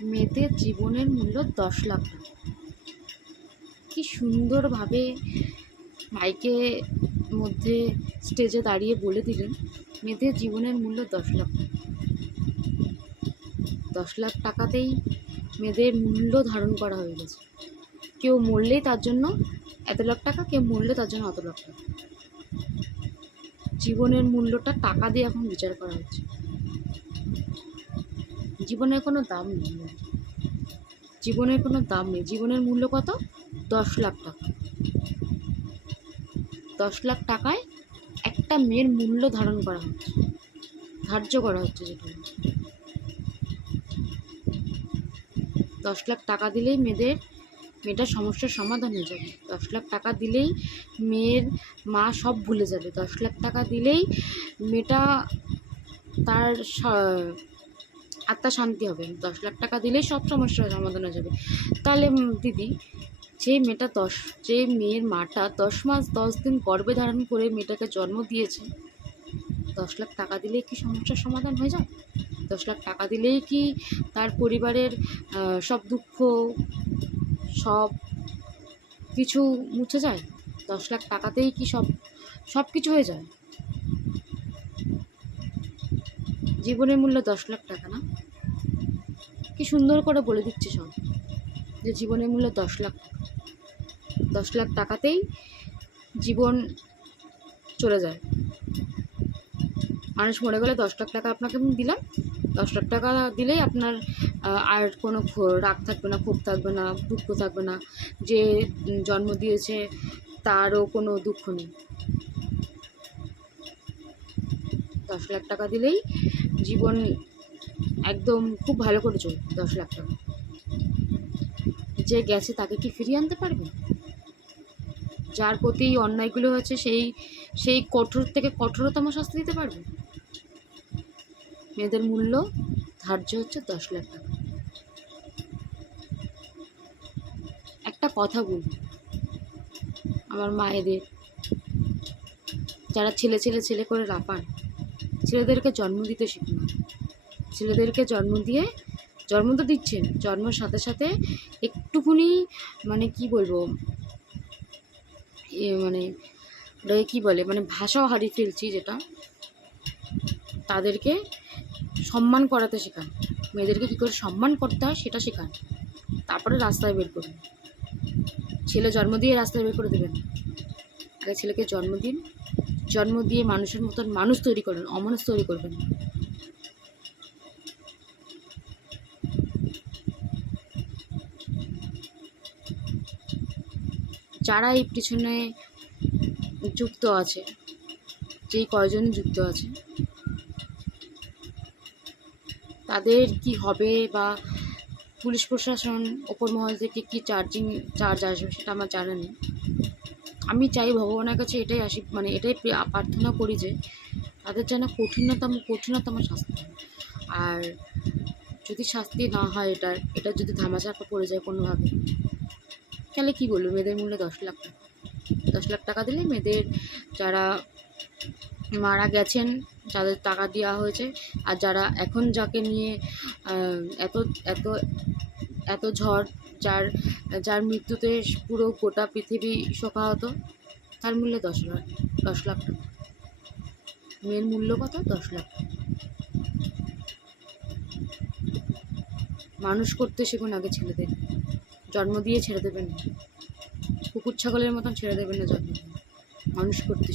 মেয়েদের জীবনের মূল্য দশ লাখ টাকা। কি সুন্দরভাবে মাইকে মধ্যে স্টেজে দাঁড়িয়ে বলে দিলেন, মেয়েদের জীবনের মূল্য দশ লাখ টাকা। দশ লাখ টাকাতেই মেয়েদের মূল্য ধারণ করা হয়ে গেছে। কেউ মরলেই তার জন্য এত লাখ টাকা, কেউ মরলে তার জন্য অত লাখ টাকা। জীবনের মূল্যটা টাকা দিয়ে এখন বিচার করা হচ্ছে। জীবনের কোনো দাম নেই। জীবনের কোনো দাম নেই। জীবনের মূল্য কত? দশ লাখ টাকা। দশ লাখ টাকায় একটা মেয়ের মূল্য ধারণ করা হচ্ছে। ধার্য করা হচ্ছে যেটা দশ লাখ টাকা দিলেই মেয়েদের, মেয়েটার সমস্যার সমাধান হয়ে যাবে। দশ লাখ টাকা দিলেই মেয়ের মা সব ভুলে যাবে। দশ লাখ টাকা দিলেই মেয়েটা তার আত্মা শান্তি হবে। দশ লাখ টাকা দিলেই সব সমস্যার সমাধান হয়ে যাবে। তাহলে দিদি, যে মেয়েটা দশ, যে মেয়ের মাটা দশ মাস দশ দিন গর্ভে ধারণ করে মেয়েটাকে জন্ম দিয়েছে, দশ লাখ টাকা দিলেই কি সমস্যার সমাধান হয়ে যায়? দশ লাখ টাকা দিলেই কি তার পরিবারের সব দুঃখ, সব কিছু মুছে যায়? দশ লাখ টাকাতেই কি সব সব কিছু হয়ে যায়? জীবনের মূল্য দশ লাখ টাকা না? কি সুন্দর করে বলে দিচ্ছে সব? যে জীবনের মূল্য দশ লাখ দশ লাখ টাকাতেই জীবন চলে যায়। মানুষ মরে গেলে দশ লাখ টাকা আপনাকে আমি দিলাম। দশ লাখ টাকা দিলেই আপনার আর কোনো রাগ থাকবে না, ক্ষোভ থাকবে না, দুঃখ থাকবে না। যে জন্ম দিয়েছে তারও কোনো দুঃখ নেই। দশ লাখ টাকা দিলেই জীবন একদম খুব ভালো করে চলবে, দশ লাখ টাকা। যে গেছে তাকে কি ফিরিয়ে আনতে পারবে? যার প্রতি অন্যায়গুলো হয়েছে সেই সেই কঠোর থেকে কঠোরতম শাস্তি দিতে পারবে? মেয়েদের মূল্য ধার্য হচ্ছে দশ লাখ টাকা। একটা কথা বলব, আমার মায়েদের, যারা ছেলে ছেলে ছেলে করে রাপান ছেলেদেরকে জন্ম দিতে শিখুন। ছেলেদেরকে জন্ম দিয়ে জন্ম তো দিচ্ছেন, জন্মের সাথে সাথে একটুকুনি মানে কি বলব মানে ওটাকে কী বলে মানে ভাষাও হারিয়ে ফেলছি যেটা, তাদেরকে সম্মান করাতে শেখান। মেয়েদেরকে কী করে সম্মান করতে হয় সেটা শেখান। তারপরে রাস্তায় বের করুন। ছেলে জন্ম দিয়ে রাস্তায় বের করে দেবেন। আগে ছেলেকে জন্ম দিন। জন্ম দিয়ে মানুষের মতন মানুষ তৈরি করবেন অমানুষ তৈরি করবেন। যারা এই পিছনে যুক্ত আছে, যেই কয়জন যুক্ত আছে, তাদের কি হবে বা পুলিশ প্রশাসন, ওপর মহল থেকে কি চার্জিং চার্জ আসবে সেটা আমার জানা নেই। আমি চাই ভগবানের কাছে এটাই আসি মানে এটাই প্রার্থনা করি যে তাদের যেন কঠিনতম কঠিনতম শাস্তি আর যদি শাস্তি না হয় এটার এটা যদি ধামাচাপা পড়ে যায় কোনোভাবে তাহলে কী বলব? মেয়েদের মূল্য দশ লাখ টাকা। দশ লাখ টাকা দিলে মেয়েদের যারা মারা গেছেন যাদের টাকা দেওয়া হয়েছে। আর যারা এখন যাকে নিয়ে এত এত এত ঝড়, যার যার মৃত্যুতে পুরো গোটা পৃথিবী শোকাহত, তার মূল্য দশ লাখ দশ লাখ টাকা। মেয়ের মূল্য কত? দশ লাখ। মানুষ করতে শেখুন আগে ছেলেদের। জন্ম দিয়ে ছেড়ে দেবেন না। কুকুর ছাগলের মতন ছেড়ে দেবেন না জন্ম মানুষ করতে